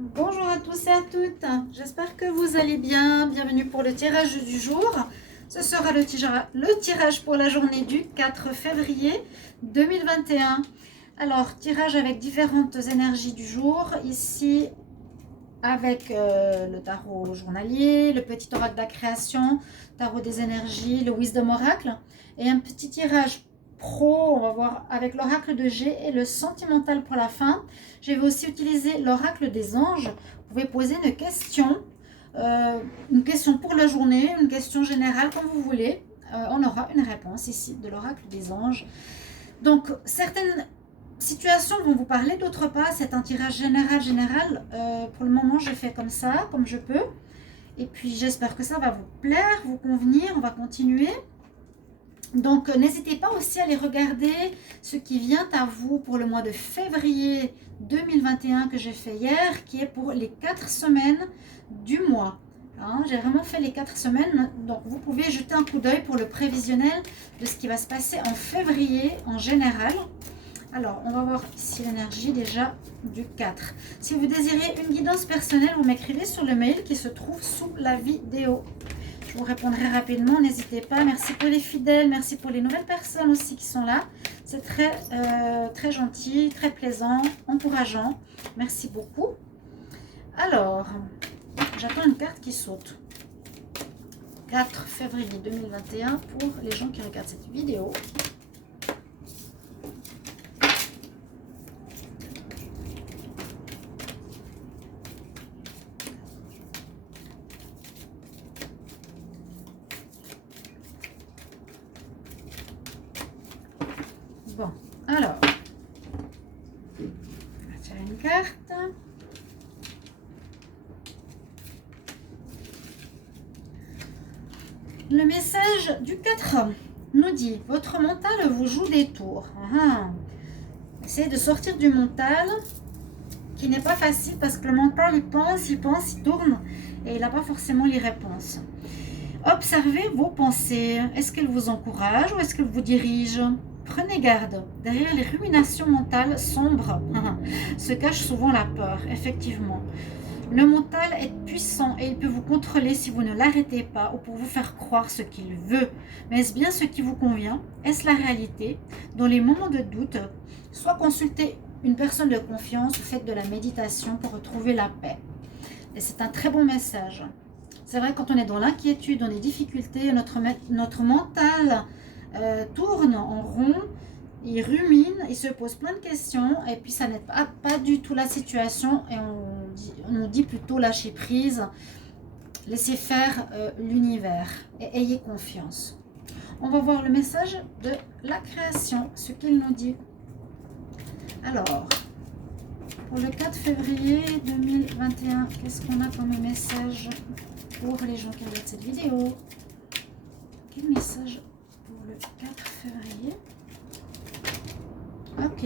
Bonjour à tous et à toutes, j'espère que vous allez bien. Bienvenue pour le tirage du jour. Ce sera le tirage pour la journée du 4 février 2021. Alors, tirage avec différentes énergies du jour. Ici, avec le tarot journalier, le petit oracle de la création, tarot des énergies, le wisdom oracle. Et un petit tirage pro, on va voir avec l'oracle de G et le sentimental pour la fin. Je vais aussi utiliser l'oracle des anges. Vous pouvez poser une question pour la journée, une question générale, comme vous voulez. On aura une réponse ici de l'oracle des anges. Donc, certaines situations vont vous parler, d'autres pas. C'est un tirage général. Pour le moment, je fais comme ça, comme je peux. Et puis, j'espère que ça va vous plaire, vous convenir. On va continuer. Donc, n'hésitez pas aussi à aller regarder ce qui vient à vous pour le mois de février 2021 que j'ai fait hier, qui est pour les 4 semaines du mois. Hein, j'ai vraiment fait les 4 semaines, donc vous pouvez jeter un coup d'œil pour le prévisionnel de ce qui va se passer en février en général. Alors, on va voir ici l'énergie déjà du 4. Si vous désirez une guidance personnelle, vous m'écrivez sur le mail qui se trouve sous la vidéo. Je vous répondrai rapidement, n'hésitez pas. Merci pour les fidèles, merci pour les nouvelles personnes aussi qui sont là. C'est très gentil, très plaisant, encourageant. Merci beaucoup. Alors, j'attends une carte qui saute. 4 février 2021 pour les gens qui regardent cette vidéo. Bon, alors, on va tirer une carte. Le message du 4 nous dit, votre mental vous joue des tours. Essayez de sortir du mental, qui n'est pas facile parce que le mental, il pense, il tourne et il n'a pas forcément les réponses. Observez vos pensées. Est-ce qu'elles vous encouragent ou est-ce qu'elles vous dirigent? Prenez garde. Derrière les ruminations mentales sombres se cache souvent la peur, effectivement. Le mental est puissant et il peut vous contrôler si vous ne l'arrêtez pas ou pour vous faire croire ce qu'il veut. Mais est-ce bien ce qui vous convient? Est-ce la réalité? Dans les moments de doute, soit consultez une personne de confiance ou faites de la méditation pour retrouver la paix. Et c'est un très bon message. C'est vrai, quand on est dans l'inquiétude, dans les difficultés, notre mental tourne en rond, il rumine, il se pose plein de questions et puis ça n'aide pas du tout la situation et on nous dit plutôt lâcher prise, laissez faire l'univers et ayez confiance. On va voir le message de la création, ce qu'il nous dit. Alors, pour le 4 février 2021, qu'est-ce qu'on a comme message pour les gens qui regardent cette vidéo? Quel message pour le 4 février? Ok.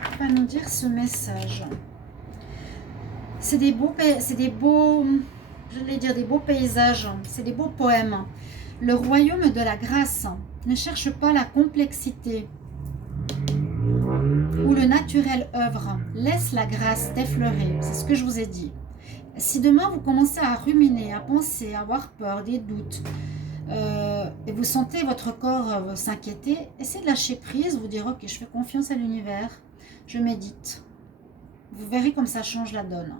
On va nous dire ce message. C'est des beaux, des beaux paysages, c'est des beaux poèmes. Le royaume de la grâce ne cherche pas la complexité où le naturel œuvre. Laisse la grâce t'effleurer, c'est ce que je vous ai dit. Si demain vous commencez à ruminer, à penser, à avoir peur, des doutes, et vous sentez votre corps s'inquiéter, essayez de lâcher prise, vous dire ok, je fais confiance à l'univers, je médite. Vous verrez comme ça change la donne.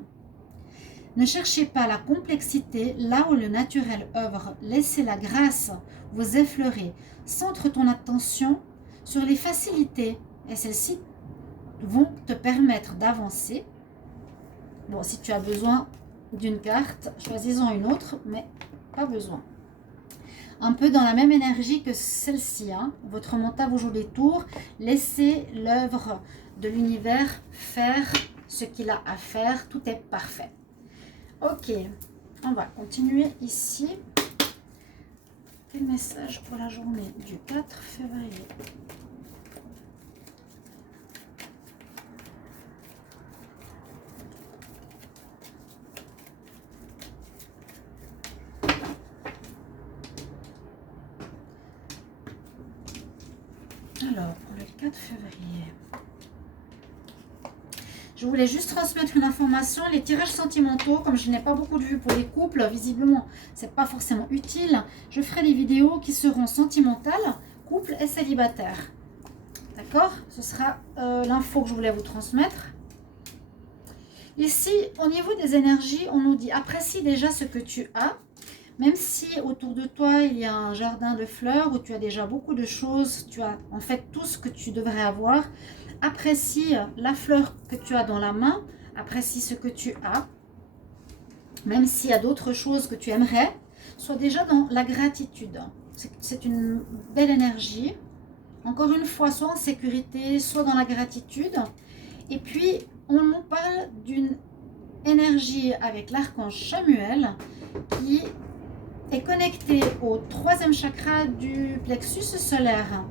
Ne cherchez pas la complexité là où le naturel œuvre. Laissez la grâce vous effleurer. Centre ton attention sur les facilités et celles-ci vont te permettre d'avancer. Bon, si tu as besoin d'une carte, choisis-en une autre, mais pas besoin. Un peu dans la même énergie que celle-ci. Votre mental vous joue des tours. Laissez l'œuvre de l'univers faire ce qu'il a à faire. Tout est parfait. Ok, on va continuer ici. Quel message pour la journée du 4 février? Alors, pour le 4 février. Je voulais juste transmettre une information. Les tirages sentimentaux, comme je n'ai pas beaucoup de vues pour les couples, visiblement, c'est pas forcément utile. Je ferai des vidéos qui seront sentimentales, couple et célibataire. D'accord? Ce sera l'info que je voulais vous transmettre. Ici, au niveau des énergies, on nous dit apprécie déjà ce que tu as. Même si autour de toi, il y a un jardin de fleurs où tu as déjà beaucoup de choses, tu as en fait tout ce que tu devrais avoir. Apprécie la fleur que tu as dans la main, apprécie ce que tu as. Même s'il y a d'autres choses que tu aimerais, sois déjà dans la gratitude. C'est une belle énergie. Encore une fois, soit en sécurité, soit dans la gratitude. Et puis, on nous parle d'une énergie avec l'archange Chamuel qui est connecté au 3e chakra du plexus solaire.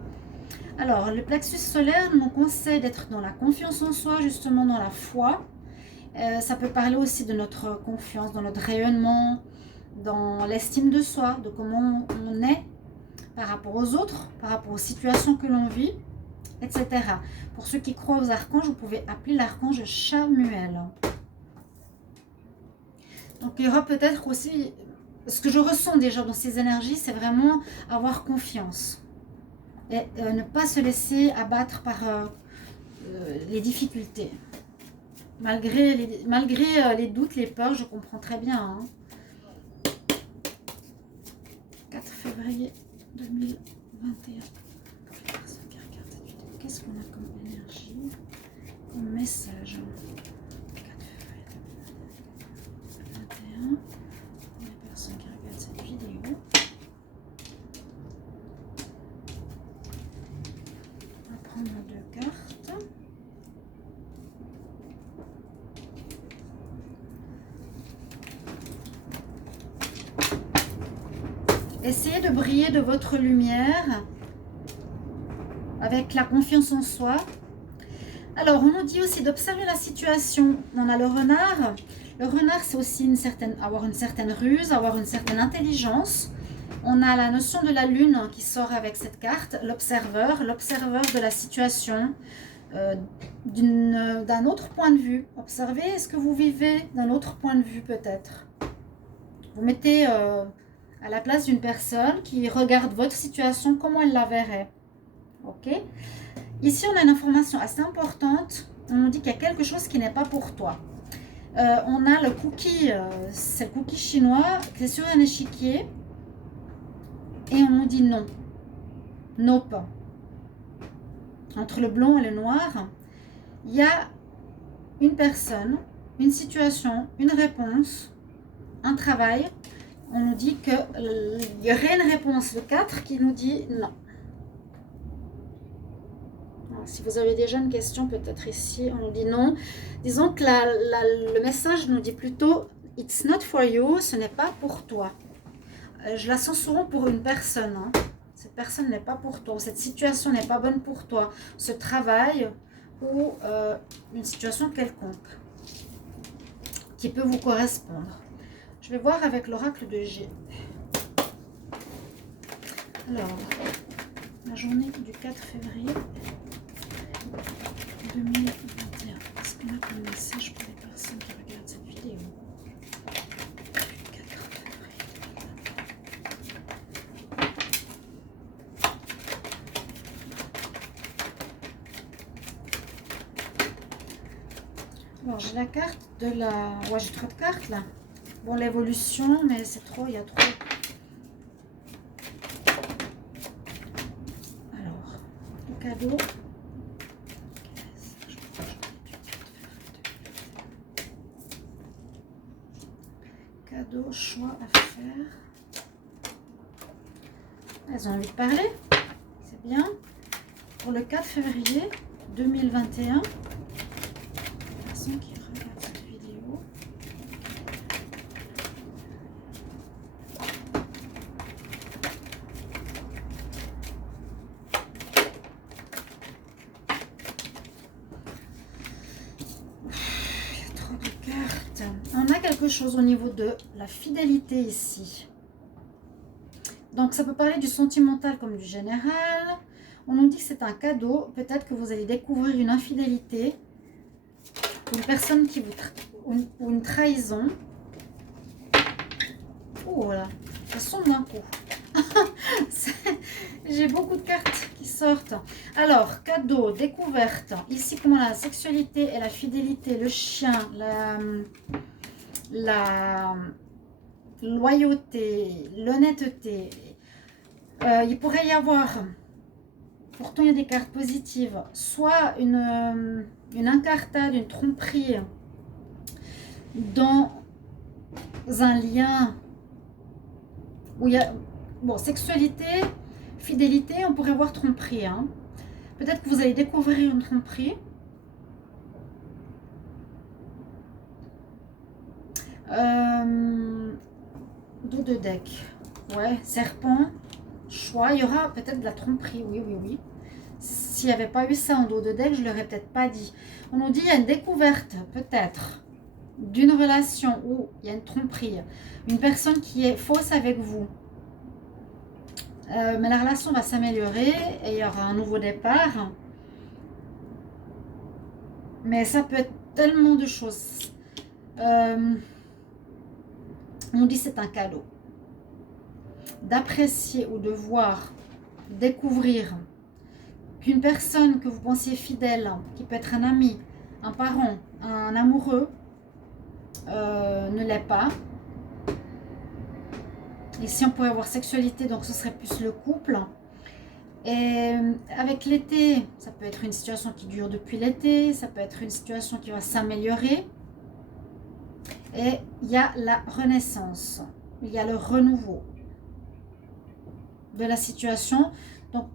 Alors, le plexus solaire nous conseille d'être dans la confiance en soi, justement dans la foi. Ça peut parler aussi de notre confiance, dans notre rayonnement, dans l'estime de soi, de comment on est par rapport aux autres, par rapport aux situations que l'on vit, etc. Pour ceux qui croient aux archanges, vous pouvez appeler l'archange Chamuel. Donc, il y aura peut-être aussi... Ce que je ressens déjà dans ces énergies, c'est vraiment avoir confiance. Et ne pas se laisser abattre par les difficultés. Malgré les doutes, les peurs, je comprends très bien. Hein. 4 février 2021. Personne qui regarde cette vidéo. Qu'est-ce qu'on a comme énergie, comme message? 4 février 2021. Les personnes qui regardent cette vidéo. On va prendre 2 cartes. Essayez de briller de votre lumière avec la confiance en soi. Alors, on nous dit aussi d'observer la situation. On a le renard. Le renard, c'est aussi avoir une certaine ruse, avoir une certaine intelligence. On a la notion de la lune qui sort avec cette carte, l'observeur de la situation, d'un autre point de vue. Observez, est-ce que vous vivez d'un autre point de vue peut-être? Vous mettez à la place d'une personne qui regarde votre situation, comment elle la verrait. Ok? Ici, on a une information assez importante. On nous dit qu'il y a quelque chose qui n'est pas pour toi. On a le cookie, c'est le cookie chinois, c'est sur un échiquier. Et on nous dit non. Nope. Entre le blanc et le noir, il y a une personne, une situation, une réponse, un travail. On nous dit qu'il y aurait une réponse, le 4, qui nous dit non. Alors, si vous avez déjà une question, peut-être ici, on nous dit non. Disons que le message nous dit plutôt « It's not for you », ce n'est pas pour toi. Je la sens souvent pour une personne. Hein. Cette personne n'est pas pour toi. Cette situation n'est pas bonne pour toi. Ce travail ou une situation quelconque qui peut vous correspondre. Je vais voir avec l'oracle de G. Alors, la journée du 4 février 2021. Qu'est-ce qu'on a comme message pour les personnes qui regardent cette vidéo? Alors, j'ai la carte de la... Ouais, j'ai trop de cartes là. Bon, l'évolution, mais c'est trop, il y a trop. Alors, le cadeau. Cadeau, choix à faire. Elles ont envie de parler. C'est bien. Pour le 4 février 2021. Personne qui regarde cette vidéo. On a quelque chose au niveau de la fidélité ici. Donc ça peut parler du sentimental comme du général. On nous dit que c'est un cadeau. Peut-être que vous allez découvrir une infidélité, une personne qui vous ou une trahison. Oh là, ça sombre d'un coup. J'ai beaucoup de cartes qui sortent. Alors, cadeau, découverte. Ici, comment la sexualité et la fidélité, le chien, la loyauté, l'honnêteté. Il pourrait y avoir, pourtant il y a des cartes positives, soit une incartade, une tromperie dans un lien où il y a, bon, sexualité, fidélité, on pourrait voir tromperie. Hein. Peut-être que vous allez découvrir une tromperie. Dos de deck. Ouais, serpent, choix. Il y aura peut-être de la tromperie, oui, oui, oui. S'il n'y avait pas eu ça en dos de deck, je ne l'aurais peut-être pas dit. On nous dit qu'il y a une découverte, peut-être, d'une relation où il y a une tromperie. Une personne qui est fausse avec vous. Mais la relation va s'améliorer et il y aura un nouveau départ. Mais ça peut être tellement de choses. On dit c'est un cadeau. D'apprécier ou de voir, découvrir qu'une personne que vous pensiez fidèle, qui peut être un ami, un parent, un amoureux, ne l'est pas. Ici, on pourrait avoir sexualité, donc ce serait plus le couple. Et avec l'été, ça peut être une situation qui dure depuis l'été, ça peut être une situation qui va s'améliorer. Et il y a la renaissance, il y a le renouveau de la situation. Donc,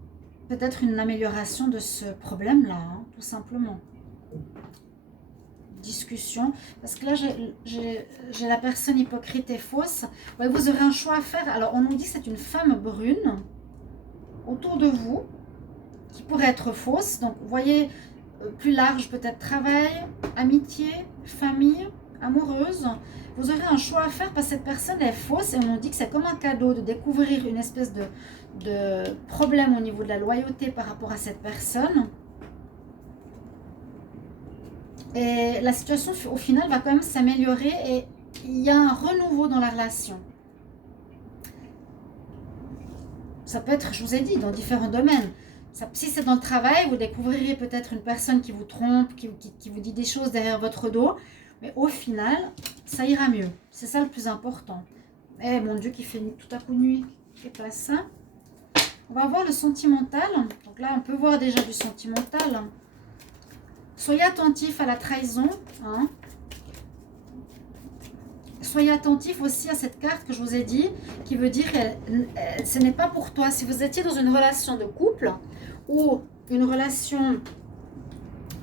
peut-être une amélioration de ce problème-là, hein, tout simplement. Discussion, parce que là j'ai la personne hypocrite et fausse. Ouais, vous aurez un choix à faire. Alors on nous dit que c'est une femme brune autour de vous qui pourrait être fausse. Donc vous voyez plus large, peut-être travail, amitié, famille, amoureuse. Vous aurez un choix à faire parce que cette personne est fausse et on nous dit que c'est comme un cadeau de découvrir une espèce de problème au niveau de la loyauté par rapport à cette personne. Et la situation, au final, va quand même s'améliorer et il y a un renouveau dans la relation. Ça peut être, je vous ai dit, dans différents domaines. Si c'est dans le travail, vous découvrirez peut-être une personne qui vous trompe, qui vous dit des choses derrière votre dos. Mais au final, ça ira mieux. C'est ça le plus important. Eh mon Dieu, qui fait tout à coup nuit. C'est pas ça. On va voir le sentimental. Donc là, on peut voir déjà du sentimental. Soyez attentif à la trahison. Hein. Soyez attentif aussi à cette carte que je vous ai dit, qui veut dire que ce n'est pas pour toi. Si vous étiez dans une relation de couple ou une relation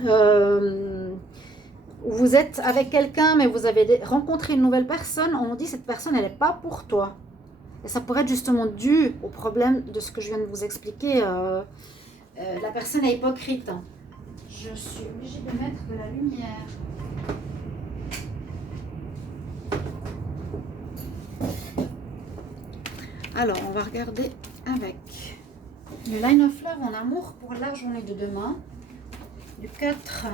où vous êtes avec quelqu'un, mais vous avez rencontré une nouvelle personne, on dit que cette personne, elle n'est pas pour toi. Et ça pourrait être justement dû au problème de ce que je viens de vous expliquer. La personne est hypocrite. Je suis obligée de mettre de la lumière. Alors, on va regarder avec le Line of Love en amour pour la journée de demain, du 4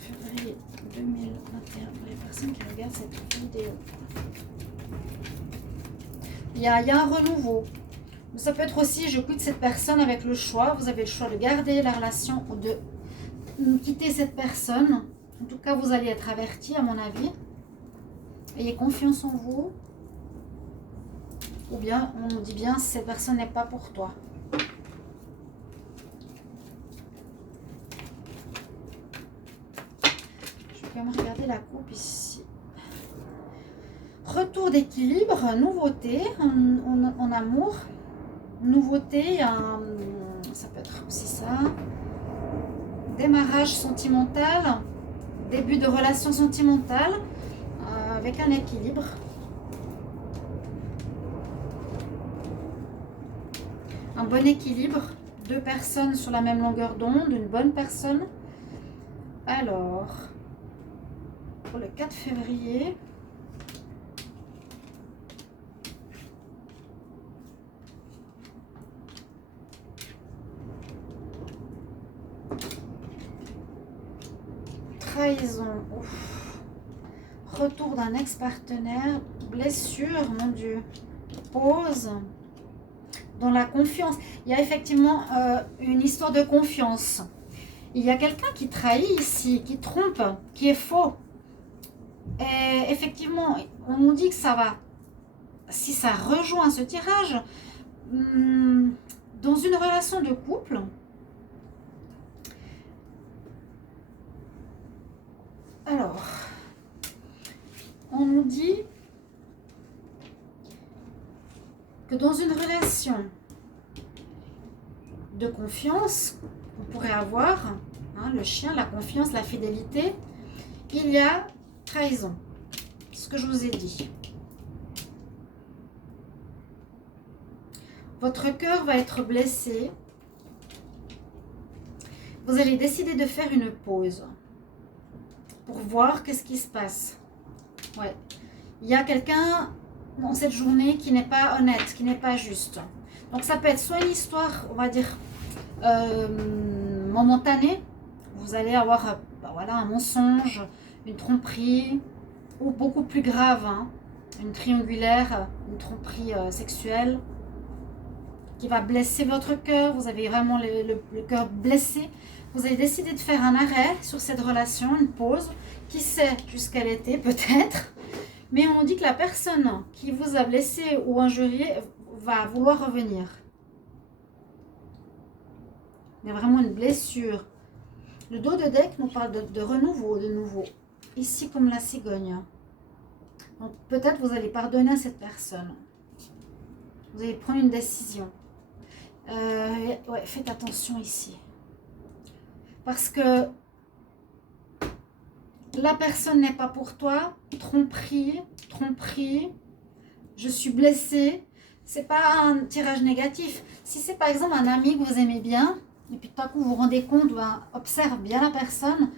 février 2021, pour les personnes qui regardent cette vidéo. Il y a un renouveau. Ça peut être aussi, je quitte cette personne avec le choix. Vous avez le choix de garder la relation ou de quitter cette personne. En tout cas, vous allez être averti, à mon avis. Ayez confiance en vous. Ou bien, on nous dit bien, cette personne n'est pas pour toi. Je vais quand même regarder la coupe ici. Retour d'équilibre, nouveauté en amour. Nouveauté, ça peut être aussi ça. Démarrage sentimental, début de relation sentimentale avec un équilibre. Un bon équilibre, deux personnes sur la même longueur d'onde, une bonne personne. Alors, pour le 4 février, trahison. Ouf. Retour d'un ex-partenaire. Blessure, mon Dieu. Pause. Dans la confiance. Il y a effectivement une histoire de confiance. Il y a quelqu'un qui trahit ici, qui trompe, qui est faux. Et effectivement, on nous dit que ça va. Si ça rejoint ce tirage, dans une relation de couple, alors, on nous dit que dans une relation de confiance qu'on pourrait avoir, hein, le chien, la confiance, la fidélité, il y a trahison. Ce que je vous ai dit. Votre cœur va être blessé. Vous allez décider de faire une pause pour voir qu'est-ce qui se passe. Ouais. Il y a quelqu'un dans cette journée qui n'est pas honnête, qui n'est pas juste. Donc ça peut être soit une histoire, on va dire, momentanée. Vous allez avoir voilà, un mensonge, une tromperie, ou beaucoup plus grave, hein, une triangulaire, une tromperie sexuelle qui va blesser votre cœur. Vous avez vraiment le cœur blessé. Vous avez décidé de faire un arrêt sur cette relation, une pause, qui sait jusqu'à l'été peut-être. Mais on dit que la personne qui vous a blessé ou injurié va vouloir revenir. Il y a vraiment une blessure. Le dos de deck nous parle de renouveau, de nouveau. Ici comme la cigogne. Donc peut-être vous allez pardonner à cette personne. Vous allez prendre une décision. Ouais, faites attention ici. Parce que la personne n'est pas pour toi. Tromperie, je suis blessée. C'est pas un tirage négatif. Si c'est par exemple un ami que vous aimez bien, et puis tout à coup vous vous rendez compte, observe bien la personne,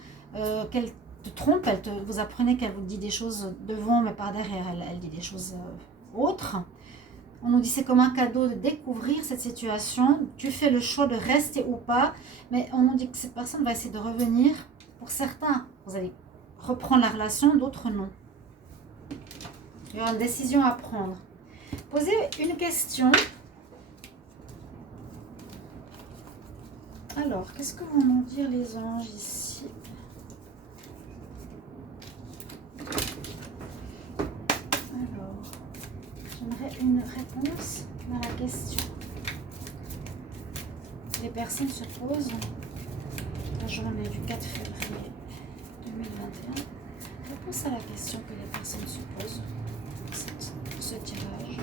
qu'elle te trompe, vous apprenez qu'elle vous dit des choses devant, mais par derrière, elle dit des choses autres. On nous dit c'est comme un cadeau de découvrir cette situation. Tu fais le choix de rester ou pas, mais on nous dit que cette personne va essayer de revenir. Pour certains, vous allez reprendre la relation, d'autres non. Il y aura une décision à prendre. Posez une question. Alors, qu'est-ce que vont nous dire les anges ici? Alors, j'aimerais une réponse à la question. Les personnes se posent la journée du 4 février 2021. Réponse à la question que les personnes se posent pour ce tirage.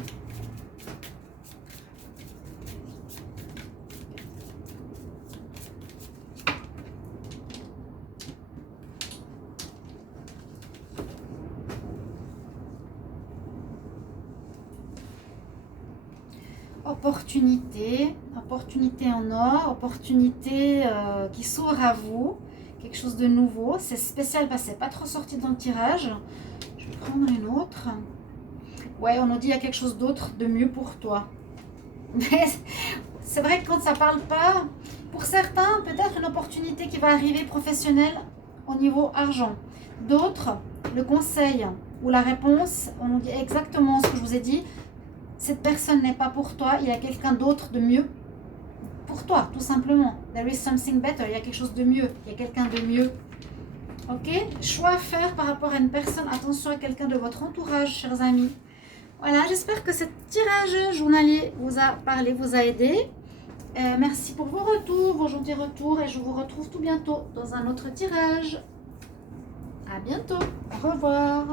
Opportunité en or, opportunité qui s'ouvre à vous, quelque chose de nouveau. C'est spécial parce que c'est pas trop sorti dans le tirage. Je vais prendre une autre. Ouais, on nous dit il y a quelque chose d'autre de mieux pour toi. Mais c'est vrai que quand ça parle pas, pour certains, peut-être une opportunité qui va arriver professionnelle au niveau argent. D'autres, le conseil ou la réponse, on nous dit exactement ce que je vous ai dit. Cette personne n'est pas pour toi, il y a quelqu'un d'autre de mieux pour toi, tout simplement. There is something better, il y a quelque chose de mieux, il y a quelqu'un de mieux. Ok? Choix à faire par rapport à une personne. Attention à quelqu'un de votre entourage, chers amis. Voilà, j'espère que ce tirage journalier vous a parlé, vous a aidé. Merci pour vos retours, vos gentils retours, et je vous retrouve tout bientôt dans un autre tirage. À bientôt, au revoir.